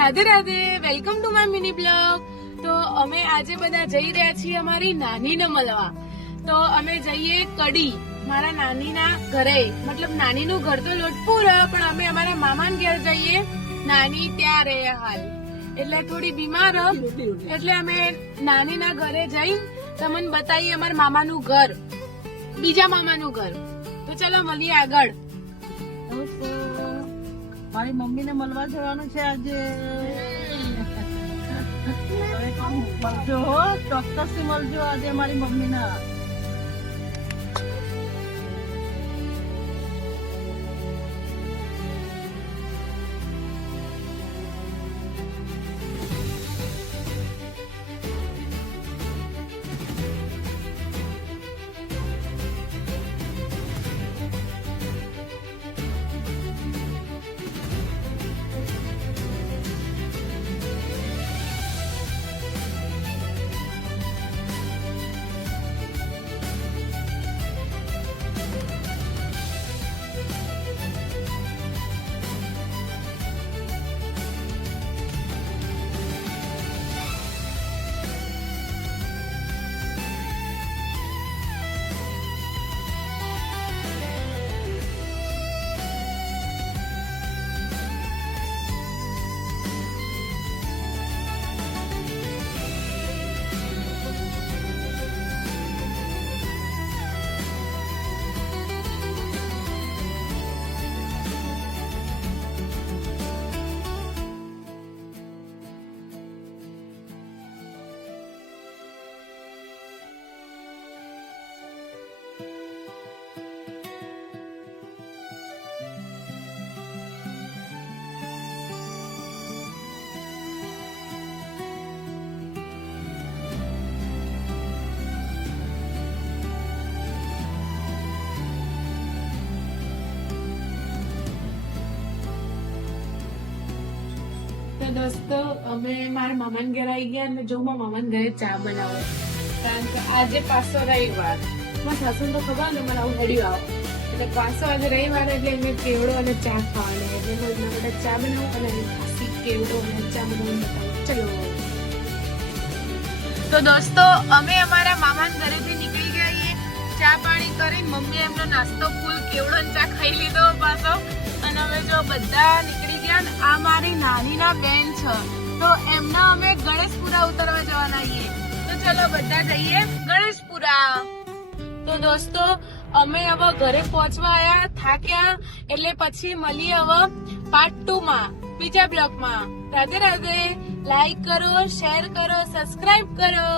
Radhe Radhe, welcome to my mini blog. તો અમે આજે બધા જઈ રહ્યા છીએ અમારી નાનીને મળવા. તો અમે જઈએ કડી મારા નાનીના ઘરે, મતલબ નાનીનું ઘર તો લોટપુર, પણ અમે અમારા મામાના ઘેર જઈએ. નાની ત્યાં રહે હાલ, એટલે થોડી બીમાર, એટલે અમે નાનીના ઘરે જઈ તમને બતાવીએ અમારા મામાનું ઘર, બીજા મામાનું ઘર. તો ચલો મળીએ આગળ. મારી મમ્મી ને મળવા જવાનું છે આજે. મળજો હો, ચોક્કસથી મળજો આજે મારી મમ્મી ના. તો દોસ્તો અમે મારા મામાના ઘરે આવી ગયા અને જો મારા મામાના ઘરે ચા બનાવે, કારણ કે આજે પાછો રવિવાર. મારા સાસુને તો ખબર ને મને આવું હડ્યું આવે, એટલે પાછો આજે રવિવાર એટલે એમને કેવડો અને ચા ખાવાની, એટલે હું એના માટે ચા બનાવું અને એની ખાસી કેવડો અને ચા બનાવીને બતાવું. ચલો તો દોસ્તો અમે અમારા મામાના ઘરેથી નીકળી ગયા, ચા પાણી કરી, મમ્મીએ એમનો નાસ્તો ફૂલ કેવડો અને ચા ખાઈ લીધો પાછો, અને હવે જો બધા નીકળી ગયા. આ મારી નાનીના બેન છે, તો એમના અમે ગણેશપુરા ઉતરવા જવાના છીએ. તો ચલો બધા જઈએ ગણેશપુરા. તો દોસ્તો અમે હવે ઘરે પહોંચવા આયા, થાક્યા, એટલે પછી મળીએ હવે પાર્ટ 2 માં, બીજા બ્લોગમાં. રાધે રાધે. લાઈક કરો, શેર કરો, સબસ્ક્રાઇબ કરો.